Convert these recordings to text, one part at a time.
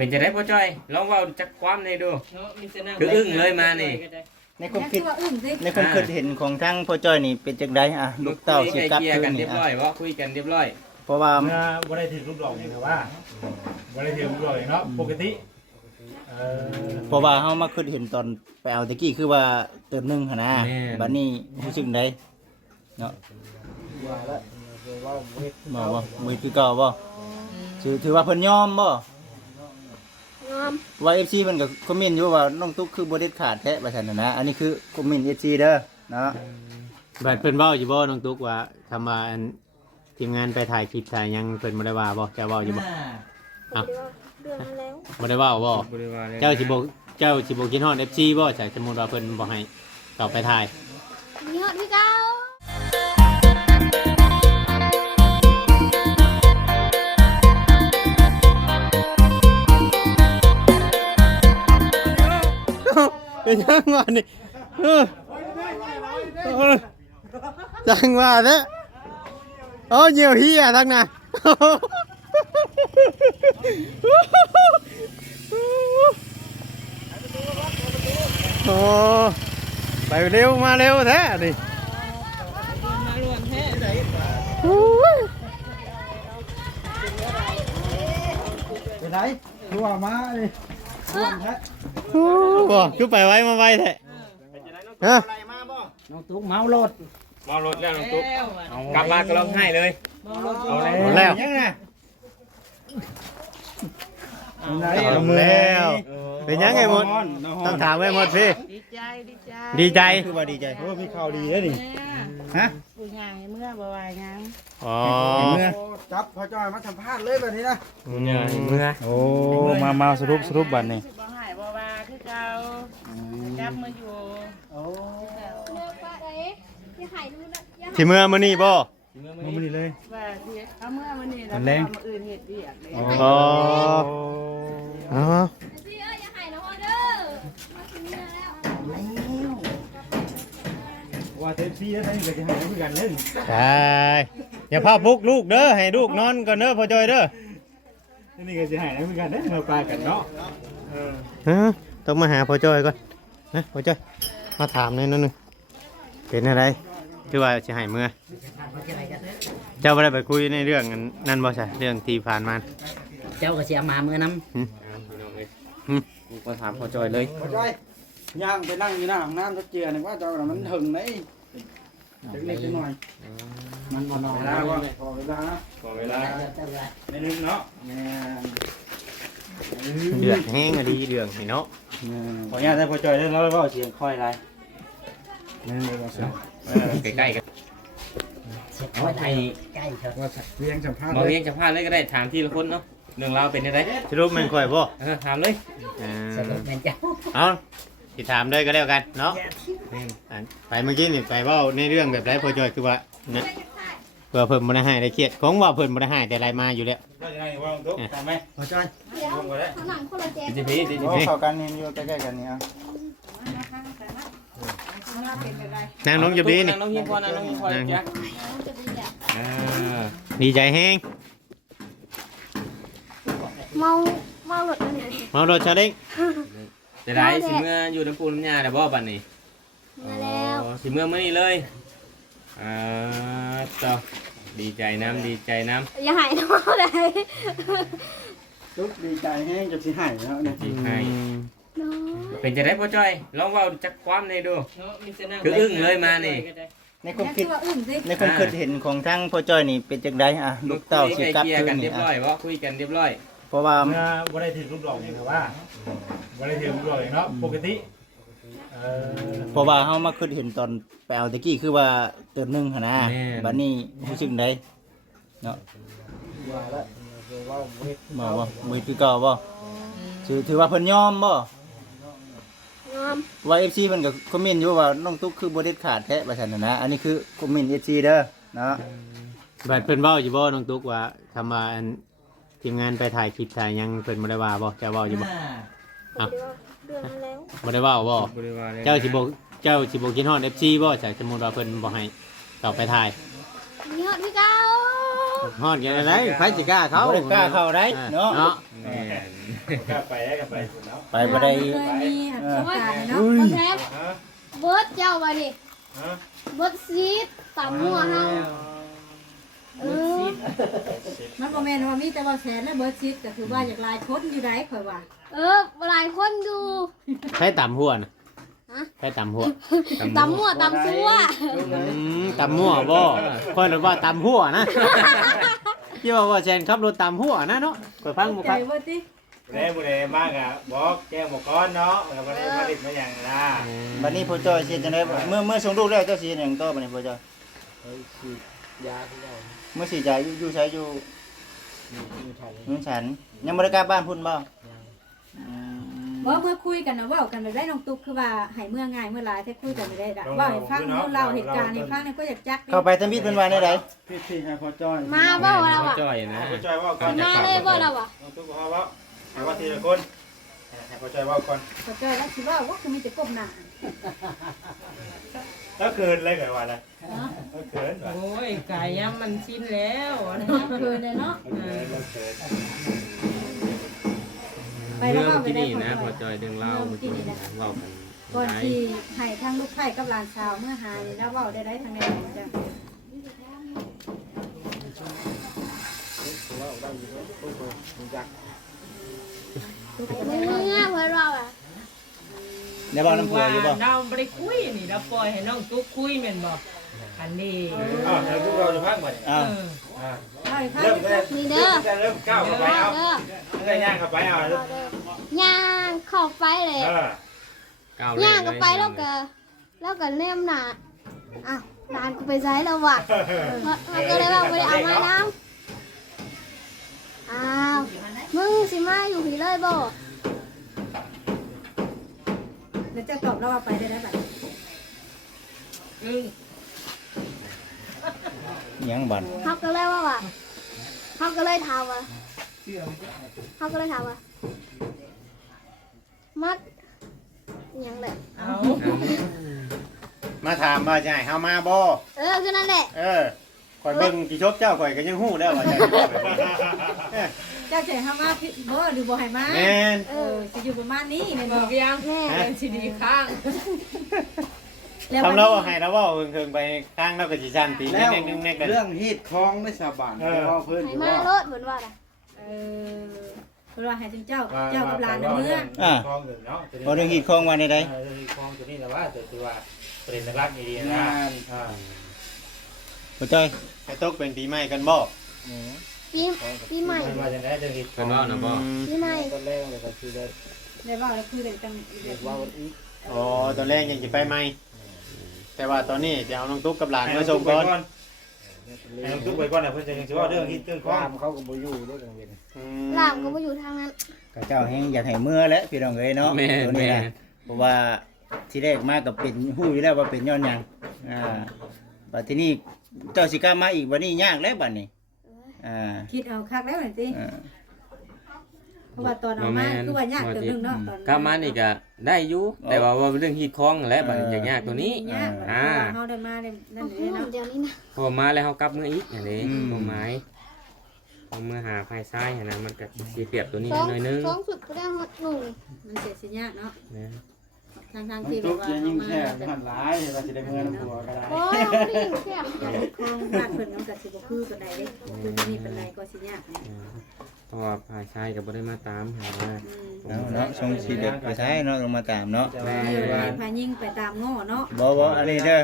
เป็นจะได้พ่อจ้อยลองเว้าจักความในดูคืออึ้งเลยมานี่ในความคิดเห็นของทั้งพ่อจ้อยนี่เป็นจังไดอ่ะลูกเต้าสิกลับคืน กัน นี่ เรียบร้อยบ่คุยกันเรียบร้อยเพราะว่าบ่ได้ถึงลูกดอกอย่างว่าบ่ได้ถึงลูกดอกอย่างเนาะปกติเพราะว่าเฮามาคิดเห็นตอนไปเอาตะกี้คือว่าเติมนึงหั่นนะบัดนี้รู้สึกไดเนาะว่าแล้วว่ามือคือเก่าบ่ถือว่าเพิ่นยอมบ่ว่า FC เพิ่นก็คอมเมนต์อยู่ว่าน้องตุ๊กคือบ่เด็ดขาดแท้ว่าซั่นน่ะนะอันนี้คือคอมเมนต์ FC เด้อเนาะบัดเพิ่นเว้าอยู่บ่น้องตุ๊กว่าคำว่าอันทีมงานไปถ่ายคลิปถ่ายหยังเพิ่นบ่ได้ว่าบ่เจ้าเว้าอยู่บ่อ้าวเดือนมาแล้ว บ่ได้เว้าบ่เจ้าสิบ่คิดฮอด FC บ่ใช่สมมุติว่าเพิ่นบ่ให้เข้าไปถ่ายมีฮอดพี่เก้าเป็นยังว่านี่จังว่าเด้อโอ้เหี่ยวเหี้ยทั้งน่ะโอ้ไปเร็วมาเร็วแท้ดิไปไหนรั่วมาดิรั่วแท้บ่คือไปไว้มาไว้แท้ฮะ น้องตุ๊กเมารถแล้วน้องตุ๊กกลับมาก็ร้องไห้เลยเอาแล้วยังไงเอาแล้วเป็นยังไงหมดต้องถามไว้หมดพี่ดีใจคือว่าดีใจโอ้มีข่าวดีแล้วนี่ฮะผู้ใหญ่เมื่อบ่ว่าหยัง อ๋อ เมื่อจับพ่อจ้อยมาสัมภาษณ์เลยแบบนี้นะเมื่อโอ้มาสรุปบัดนี้บ่หายบ่ว่าคือเก่าจับมาอยู่โอ้ เลิกปะเอ้ยอย่าหายนู่นนะอย่าหาย ที่เมื่อมื้อนี้บ่มานี่เลย ว่าที่เอาเมื่อวันนี้แล้ว อันแรง มาอื่นเฮ็ดเวียกเลย อ๋ออ๋อ พี่เอ้ยอย่าหายนะพ่อเด้อมาถึงนี่แล้ว ว่าเต็มที่แล้วนี่ก็จะให้เหมือนกันเล่น ใช่อย่าพาปลุกลูกเด้อให้ลูกนอนก่อนเด้อพ่อจอยเด้อ นี่ก็จะให้เหมือนกันเด้เราปลากันเนาะต้องมาหาพ่อจอยก่อนนะพ่อจอยมาถามหน่อยนึงเป็นอะไรคือว่าสิให้เมื่อเจ้าบ่ได้ไปคุยในเรื่องนั้นบ่ใช่เรื่องที่ผ่านมา เจ้าก็เสียมาเมื่อน้กูก็ถามพ่อจ้อยเลย พ่อจ้อยย่างไปนั่งอยู่หน้าห้องน้ำตะเกียงว่าเจ้าน่ะมันถึงไหนเล็กๆหน่อยมันบ่นอนเวลาว่าพอเวลานะ ขอเวลา ในนึงเนาะ เดือดแห้งอะดีเรื่องนี่เนาะ ขออนุญาตให้พ่อจ้อยได้แล้วก็เสียงค่อยไร ใกล้ๆกัน ำเอาไทยใกล้เถอะ ว่าเรียงสัมภาษณ์ บอกเรียงสัมภาษณ์เลยก็ได้ถามทีละคนเนาะเรื่องราวเป็นยังไง สรุปแม่นข่อยบ่ ถามเลย สรุปเป็นเจ้า เอาสิถามด้วยก็แล้วกันเนาะไปเมื่อกี้นี่ไปเว้าในเรื่องแบบไรพ่อจอยคือว่านะเพื่อเพิ่นบ่ได้ให้ได้เครียดของว่าเพิ่นบ่ได้ให้แต่ไรมาอยู่แล้ว ว่าจะให้ว่าตุ๊กทำไหม พ่อจ้อย เดี๋ยวเขาหนังคนละแจก ดิพีดิ โอ้ พี เข้ากันนี่อยู่ใกล้ๆกันนี่อ่ะ นางน้องจะดีนี่ น้องยิงพอนะน้องยิงพอนะจ๊ะ จะดีอ่ะ ดีใจแห้ง เมาหลดอันนี้ เมารถชาเด้ง จะได้สิเมื่ออยู่น้ำปูน้ำยาแต่บ่บัดนี้ มาแล้ว สิเมื่อมื้อนี้เลยต่อดีใจน้ำดีใจน้ำ อย่าหายนะพ่อเลย ตุ๊กดีใจแห้งจะสิหายแล้วเนี่ย ดีให้เป็นจะได้พ่อจ้อยลองเว้าจักความในดูคืออึ้งเลยมานี่ ในความคิด อื่นสิ ในความคิดเห็นของทั้งพ่อจ้อยนี่เป็นจังไดอ่ะลูกเต้าสิกลับคืน กัน นี่ เรียบร้อยบ่คุยกันเรียบร้อย เพราะว่า บ่ได้ถึงลูกดอกอย่างว่าบ่ได้ถึงลูกดอกอย่างเนาะปกติ เพราะว่าเฮามาคิดเห็นตอนไปเอาตะกี้คือว่าเติมนึงหั่นนะบัดนี้รู้สึกไดเนาะว่าแล้วว่ามือคือเก่าบ่ถือว่าเพิ่นยอมบ่ งอม ว่า FC เพิ่นก็คอมเมนต์อยู่ว่าน้องตุ๊กคือบ่เด็ดขาดแท้ว่าซั่นน่ะนะอันนี้คือคอมเมนต์ FC เด้อเนาะ บัดเพิ่นเว้าอยู่บ่น้องตุ๊กว่าคำว่าอันทีมงานไปถ่ายคลิปถ่ายหยังเพิ่นบ่ได้ว่าบ่เจ้าเว้าอยู่บ่ เดือนมาแล้ว บ่ได้เว้าบ่เจ้าสิบ่คิดฮอด FC บ่ใช่สมมุติว่าเพิ่นบ่ให้เข้าไปถ่าย มีฮอดพี่เก้า ฮอดกันได้ไผสิกล้าเขา บ่ได้กล้าเข้าได้เนาะ เนาะ กลับไปได้กลับไปคุณเนาะ ไปบ่ได้ เคยมีประสบการณ์เนาะ โอเค ฮะ เบิร์ดเจ้ามาดิ ฮะ เบิร์ดซีดตำหัวเฮาเออ มันบ่แม่นว่ามีแต่ว่าแสนและเบิดชิดก็คือว่าอยากลายคนอยู่ได้ข่อยว่า หลายคนดู ใครต่ำหัวน่ะ ฮะ ใครต่ำหัว ตำหัวตำซัว ต่ำหัวบ่ค่อยรู้ว่าต่ำหัวนะที่ว่าแซนขับรถต่ำหัวนะเนาะข่อยฟังบ่ ใจ ฟัง ว่าติ บุเรมากอ่ะบอกแจ้งบอกก้อนเนาะแล้วมาได้มาดิบมาอย่างนะ บัดนี้พ่อจ้อยสิจังได๋เมื่อส่งลูกแล้วเจ้าสิหยังต่อบัดนี้พ่อจ้อยเมื่อสิยาอยู่ไสอยู่นู่นฉันยังบ่ได้กลับบ้านพุ่นบ่ บ่เมื่อคุยกันนะเว้ากันแบบได้น้องตุ๊กคือว่าให้เมื่อง่ายเมื่อหลายแต่คุยกันไม่ได้ดอกเว้าให้ฟังเล่าเหตุการณ์ให้ฟังเนี่ยก็อยากจัก เข้าไปทำบิดเพิ่นว่าได้ได พี่ให้พ่อจ้อย มาบ่เราอ่ะ จ้อยนะ พ่อจ้อยว่าก่อน มาเลยบ่เราอ่ะ น้องตุ๊กพ่อว่าให้ว่าทีละคนให้พ่อจ้อยว่าก่อน ก็เจอแล้วสิว่าว่าคือมีแต่ก้มหน้า แล้วคืนเลยไงวันละแล้วคืน โอ้ยไก่ย่ำมันชินแล้ว เกินเลยเนาะ แล้วคืน ไปแล้วก็ไป ที่ ได้ นี่ คน นะ ไป พอจอยเรื่องเล่าเล่ากัน ก่อนที่ให้ทั้งลูกไข่กับหลานสาวเมื่อหานี่แล้วเว้าได้ทางไหนจ้ะ เนี่ยเพื่อนเราอ่ะ ได้บ่น้ำผัวอยู่บ่ เราไม่ได้คุยนี่เราปล่อยให้น้องตุ๊กคุยแม่นบอกอันนี้ อ้าวแล้วพวกเราจะพักหมด อ้าว เอาให้ฟัง เริ่มได้ นี่เด้อ เริ่มก้าวเข้าไปเอา เด้อ เริ่มย่างเข้าไปเอา ย่างเข้าไปเลย ย่างก็ไปแล้วก็เล่มหนาอ้าวร้านกูไปใช้แล้วว่ะมันก็เลยว่าไปเอามาน้ำอ้าวมึงสิมาอยู่ผีเลยบ่ แล้วจะตอบเราว่าไปได้บัด ยังบัด เขาก็เลยว่าเขาก็เลยถามว่ามัดยังแหละ เอา มาถามว่าจะให้เฮามาบ่ คือนั่นแหละ ข่อยเบิ่งที่ชบเจ้าข่อยก็ยังฮู้แล้วว่าจะ เจ้าจะให้มาบ่หรือบ่ให้มา แม่น สิอยู่ประมาณนี้แม่น บ บ่ อกยัง แม่ เป็นสิดีข้าง ทำเราให้เราเว้าเพิ่งๆไปข้างเราก็สิสั่นตีแน่ๆๆๆกัน เรื่องฮีดคลองไม่สาบานเพราะเพื่อน ให้ อยู่ มา ว่า โลดเหมือนว่าน่ะ เพิ่นว่าให้เจ้ากับหลานเมื่อ คลองหนึ่งเนาะ บ่ได้ขี้คองว่าได้ได เรื่องคลองตัวนี้แต่ว่าตัวว่าเป็นรักดีๆนะ พ่อจ้อย ให้ตกเป็นปีใหม่กันบ่ ปีใหม่ มาจากไหนจะมี เป็นว่านะบ่ ปีใหม่ ตอนแรกเลยก็คือได้ ได้เว้าแล้วคือได้จัง เรียกว่าวันอีก อ๋อตอนแรกยังสิไปใหม่แต่ว่าตอนนี้จะเอาน้องตุ๊กกับหลานมาส่งก่อน ให้น้องตุ๊กไปก่อนนะเพื่อนจะยังจะว่าเรื่องฮิตเรื่องคลอ ข้าง มเขาก็บ่อยู่ด้วยกันเอง หลามก็มาอยู่ทางนั้น ก็เจ้าแฮงอยากให้เมื่อแล้วพี่น้องเอ้ยเนาะ แม่ ตัวนี้ แม่ นะเพราะว่าที่แรกมาก็เป็นฮู้อยู่แล้วว่าเป็นย้อนหยังบัดทีนี้เจ้าสิกล้ามาอีกบัดนี้ยากแล้วบัดนี้คิดเอาคักแล้วนั่นสิเพราะว่าตอนออกมาคือว่ายากเติบนึงเนาะตอน กลับมานี่ก็ได้อยู่แต่ว่าเรื่องฮีดคล้องและบัดยากๆตัวนี้ ยากเฮาได้มาได้นั่น โอ้ เลย โห เนาะ เดี๋ยวนี้นะ พอมาแล้วเฮากลับเมื่ออีกอย่างนี้ความหมายพอเมื่อหาภายซ้ายนะมันก็สิเปรียบตัวนี้หน่อยนึง สองสุดก็ได้หดหนุ่ม มันเสียสิยากเนาะ นะ ทาง น้อง ที่แบ ตุ๊ บ ก ว่า จะยิ่งแค่หันร้ายเราจะได้เมื่อน้ำผัวก็ได้ โอ้ยนี่แค่ อยากคลองบ้านเพิ่นมันก็สิบ่คือปานใดเด้คือบ่มีปานใดก็สิยาก เพราะว่าภายซ้ายก็บ่ได้มาตามหา เนาะส่งสิเด็กไปใช้เนาะลงมาตามเนาะ พายิงไปตามง้อเนาะ บ่อันนี้เด้อ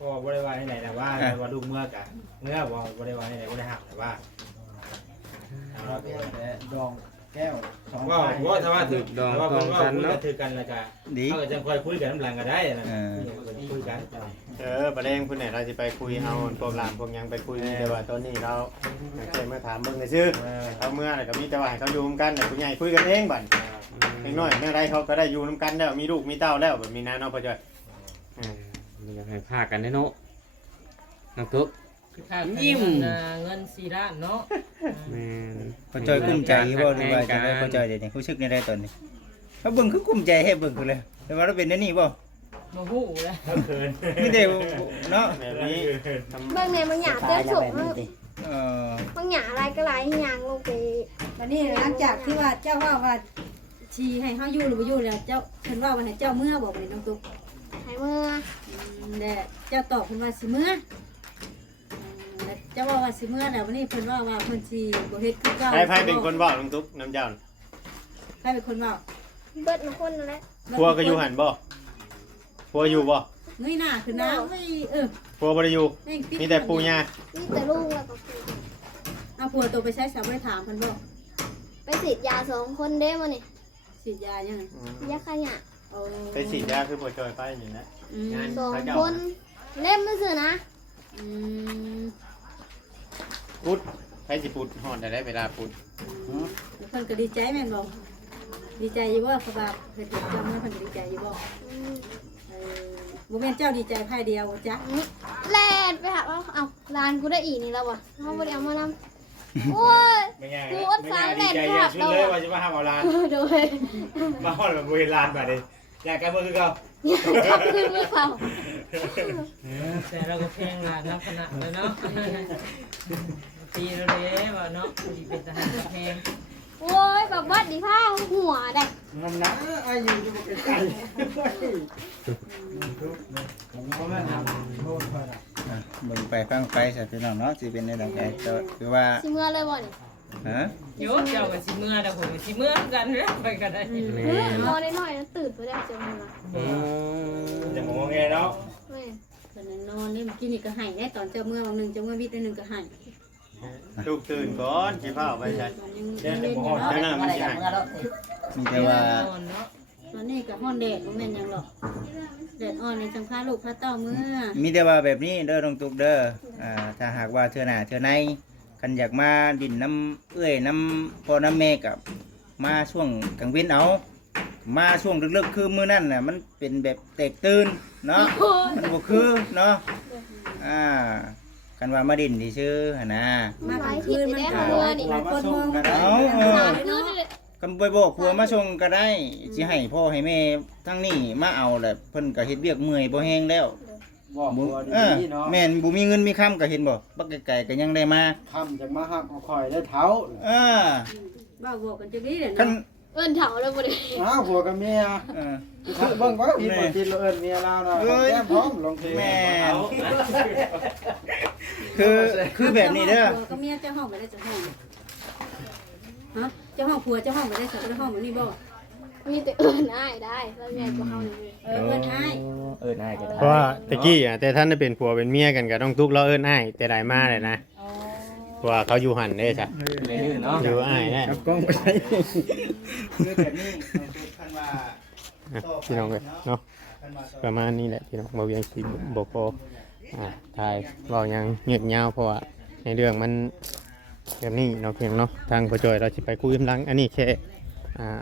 พ่อบริวารที่ไหนแต่ว่าว่าลูกเมื่อกันเมื่อบอกบริวารที่ไหนบริหักแต่ว่า ดองแก้วสอง ว่าถ้าว่าถือว่าเป็นว่าคุยกันถือกันแล้วกัน ดี เขาจะคอยคุยกันน้ำหลังก็ได้นะคุยกัน ประเด็นคุณเนี่ยเราจะไปคุยเอาพวกหลานพวกยังไปคุยแต่ว่าตอนนี้เราเคยมาถามเบิ่งในชื่อเขาเมื่อไหร่ก็มีแต่ว่าให้เขาอยู่ร่วมกันแต่ผู้ใหญ่คุยกันเองบัดเล็กน้อยเมื่อไรเขาก็ได้อยู่ร่วมกันแล้วมีลูกมีเต้าแล้วแบบมีน้าน้องพ่อจ้อย อยากให้พากันได้เนาะน้องตุ๊ก ยิ้มเงิน4ล้านเนาะ แม่น พ่อจ้อยกุ้มใจบ่หรือว่าจะได้พ่อจ้อยเดี๋ยวนี้รู้สึกในได้ตอนนี้เขาเบิ่งคือกุ้มใจให้เบิ่งคือเลยแต่ว่าเราเป็นนี่บ่ มาหู้แล้ว เขิน นี่เด้เนาะ แบบนี้ เบิ่งในบางอย่างเต้นสุก บางอย่างอะไรก็หลายอย่างลงไป วันนี้หลังจากที่ว่าเจ้าว่าชีให้เฮาอยู่หรือบ่อยู่แล้วเจ้าเพิ่นว่าให้เจ้าเมื่อบอกไปน้องตุ๊ก ให้เมื่อ แต่เจ้าตอบเพิ่นว่าสิเมื่อแล้วเจ้าว่าสิเมื่อแล้ววันนี้เพิ่นว่าเพิ่นสิบ่เฮ็ดคือเก่า ไผเป็นคนบอกน้องตุ๊กน้ำเจ้าน่ะ ใครเป็นคนเว้า เบิดมาคนนั่นแหละ ผัวก็อยู่หันบ่ผัวอยู่บ่ เงยหน้าขึ้นน้ำไม่ผัวบ่ได้อยู่ แม่งติด มีแต่ปู่ย่า นี่แต่ลูกแล้วก็คือ เอาผัวตัวไปใช้สาวไปถามเพิ่นบ่ ไปฉีดยา2 คนเด้มานี่ ฉีดยายังไง ยาขยะ โอ้ ไปฉีดยาคือบ่จอยไปอยู่นะ 2 คนเล่มมือสื่อนะ พุดไผสิพุดฮอดได้เวลาพุด เพิ่นก็ดีใจแม่นบ่ดีใจอยู่บ่เขาว่าเพิ่นจำเพิ่นดีใจอยู่บ่บ่แม่นเจ้าดีใจภายเดียวจ้ะ แล่นไปหาว่าเอาร้านกูได้อีนี่แล้ววะเขาบ่ได้เอามานำโอ้ย ไม่ง่าย กูอดฟ้าแล่น ใจ ไป เย็ หาน ชุด เรา เลยว่าจะมาห้ามเอาลาน โดย มาฮอดแบบบ่เห็นลานบัดนี้อยากกันบ่คือเก่า ทำขึ้นเมื่อเขา แต่เราก็เพลงละนักขนาดเลยเนาะตีเราเลยว่าเนาะเป็นทหารเพลง โอ้ยแบบวัดดิผ้าหัวได้ นั่นนะอายุอยู่บ่เป็นไก่เพราะแม่นำโทษเพิ่นน่ะ เบิ่งไปฟังไปซะพี่น้องเนาะสิเป็นได้ดังใจคือว่า สิเมื่อเลยบ่นี่ ฮะ โยเจ้ากับสิเมื่อแล้วผมสิเมื่อกันแล้วไปกันได้ นอนน้อยๆแล้วตื่นไปได้จังเลยนะ จะมองไงเนาะ แม่ เพิ่นนอนนี่เมื่อกี้นี่ก็ให้ได้ตอนเจ้าเมื่อบางนึงเจ้าเมื่อวิทย์นึงก็ให้ ลูกตื่นก่อนสิพาออกไปใช้ เดี๋ยวจะบ่ฮอด นั่นน่ะมันสิให้ มีแต่ว่า ตอนนี้ก็ฮ้อนแดดบ่แม่นหยังหรอกแดดอ่อนนี่จังพาลูกพาเต้าเมื่อ มีแต่ว่าแบบนี้เด้อน้องตุ๊กเด้อถ้าหากว่าเทื่อหน้าเทื่อในคันอยากมาดินน้ำเอื้อยน้ำพ่อน้ำแม่กับมาช่วงกลางเว้นเอามาช่วงลึกๆคือมื้อนั้นน่ะมันเป็นแบบแตกตื่นเนาะมันบ่คือเนาะกันว่ามาดินที่ชื่อหั่นนะ มากลางคืนมันก็หลายคนมอง กันไปบอกผัวมาส่งก็ได้สิให้พ่อให้แม่ทั้งนี้มาเอาแหละเพิ่นก็เฮ็ดเวียกเมื่อยบ่แห้งแล้ว บอกบ่ดีเนาะ แม่นบ่มีเงินมีค้ำก็เห็นบ่บักไก่ๆก็ยังได้มา ทำจังมาหักเอาข่อยได้เท้า ว่าบอกกันจังนี้เด้ คัน เนาะ เอิ้นเถาเลยบ่ได้ อ้าวผัวกับเมียคือเบิ่งว่าพี่บ่ติดเอิ้นเมียเราเนาะแก้มพร้อมลงเพลง แม่นคือแบบนี้เด้อ ผัวกับเมียเจ้าห้องไปได้จังห้องฮะเจ้าห้องผัวเจ้าห้องไปได้สักเจ้าห้องแบบนี้บ่ มีแต่เอิ้นอ้ายได้แล้วใหญ่กว่าเฮานี่ เพิ่นให้ ง่ายก็ได้ เพราะว่าตะกี้แต่ท่านได้เป็นผัวเป็นเมียกันกับน้องตุ๊กเราเอิ้นอ้ายแต่ได้มาเลยนะเพราะว่าเขาอยู่หันเด้จ้ะ เนาะ อยู่อ้ายแน่ กับกล้องไปใช้คือแบบนี้คันว่า พี่น้องเลยเนาะประมาณนี้แหละพี่น้องบ่เวียงสิบ่พอทายเว้ายังเงียบยาวเพราะว่าในเรื่องมันแบบนี้เนาะเพียงเนาะทางพ่อจอยเราสิไปคุยกำลังอันนี้แค่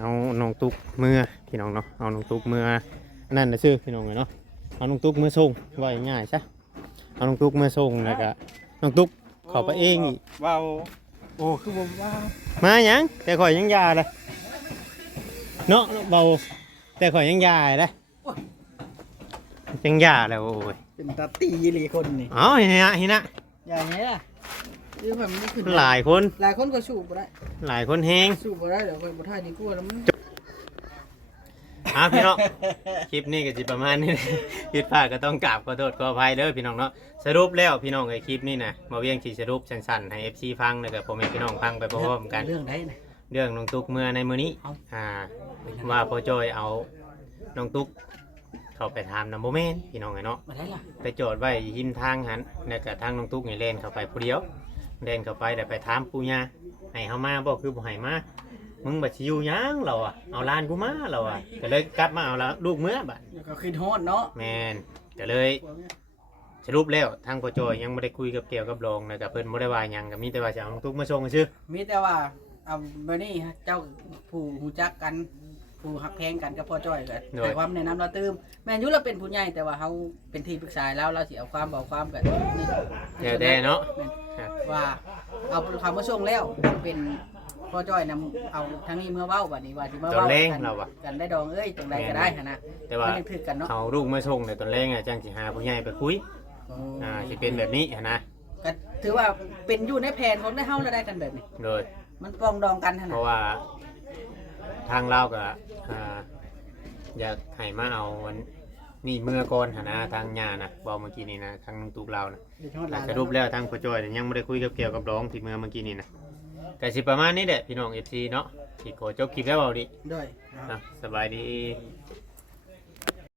เอาน้องตุ๊กเมื่อพี่น้องเนาะเอาน้องตุ๊กเมื่อนั่นน่ะชื่อพี่น้องเลยเนาะเอาน้องตุ๊กเมื่อส่งว่าง่ายๆซะเอาน้องตุ๊กเมื่อส่งแล้วก็น้องตุ๊กเข้าไปเองอีก ว้าวโอ้คือบ่ว่า มาหยังแต่ข่อยยังยาเลยเนาะเบาแต่ข่อยยังยาเลยยังยาแล้วโอ้ย เป็นตาตีอีหลีคนนี่ เอาเห็นนะเห็นนะ อย่างนี้ล่ะคือผมไม่ขึ้น หลายคน หลายคนก็สูบบ่ได้ หลายคนแฮง สูบบ่ได้เดี๋ยวคนบ่ทายดีกว่าแล้วมัน พี่น้องคลิปนี้ก็สิประมาณนี้ ผิดพลาดก็ต้องกราบขอโทษขออภัยเด้อพี่น้องเนาะสรุปแล้วพี่น้องไอ้คลิปนี้นะมาเวียงสิสรุปสั้นๆให้ FC ฟังแล้วก็พ่อแม่พี่น้องฟังไปพร้อมๆกัน เรื่องได้นะ เรื่องน้องตุ๊กเมื่อในมื้อนี้ว่าพ่อจอยเอาน้องตุ๊กเข้าไปถามนำบ่แม่นพี่น้องไอ้เนาะ มาได้ล่ะ ไปจอดไว้หิมทางหันแล้วก็ทางน้องตุ๊กนี่เล่นเข้าไปผู้เดียวเล่นเข้าไปแล้วไปถามปู่ย่าให้เฮามาบ่คือบ่ให้มามึงบัดสิอยู่หยังเราอ่ะเอาหลานกูมาเราอ่ะก็เลยกลับมาเอาละลูกเมื่อบัด ก็คิดฮอดเนาะ แม่นก็เลยสรุปแล้วทางพ่อจอยยังบ่ได้คุยกับเกี่ยวกับรองแล้วก็เพิ่นบ่ได้ว่าหยังก็มีแต่ว่าจะเอาน้องตุ๊กมาส่งซื่อ มีแต่ว่าเอามื้อนี้เจ้าผู้ฮู้จักกันผู้ฮักแพงกันกับพ่อจ้อยก็ให้ความแนะนำเราตื้มแม่นอยู่เราเป็นผู้ใหญ่แต่ว่าเฮาเป็นที่ปรึกษาแล้วเราสิเอาความบอกความกันนี่ แล้วแต่เนาะ ว่าเอาความมาส่งแล้วต้องเป็นพ่อจ้อยนำเอาทางนี้เมื่อเว้าบัดนี้ว่าสิมา ตอน เว้า แรง กัน เราอ่ะ กันได้ดองเอ้ยจังไดก็ได้หั่นน่ะ แต่ว่า มันยังถึกกันเนาะ เอาลูกมาส่งในตอนแรกอ่ะจังสิหาผู้ใหญ่ไปคุยสิเป็นแบบนี้นะ ก็ ถือว่าเป็นอยู่ในแผนของได้เฮาแล้วได้กันแบบนี้ โดย มันปรองดองกันหั่น เพ น่ะ ราะว่าทางเราก็อยากให้มาเอาวันนี่เมื่อก่อนหั่นนะทางญานะบอกเมื่อกี้นี่นะทางน้องตุกเรานะสรุปแล้วทางพ่อจ้อยยังไม่ได้คุยกับเกี่ยวกับร้องที่เมื่อกี้นี่นะแต่สิประมาณนี้แหละพี่น้อง FC เนาะที่ขอจบคลิปแล้วเอาดิ ด้วย สบายดี ส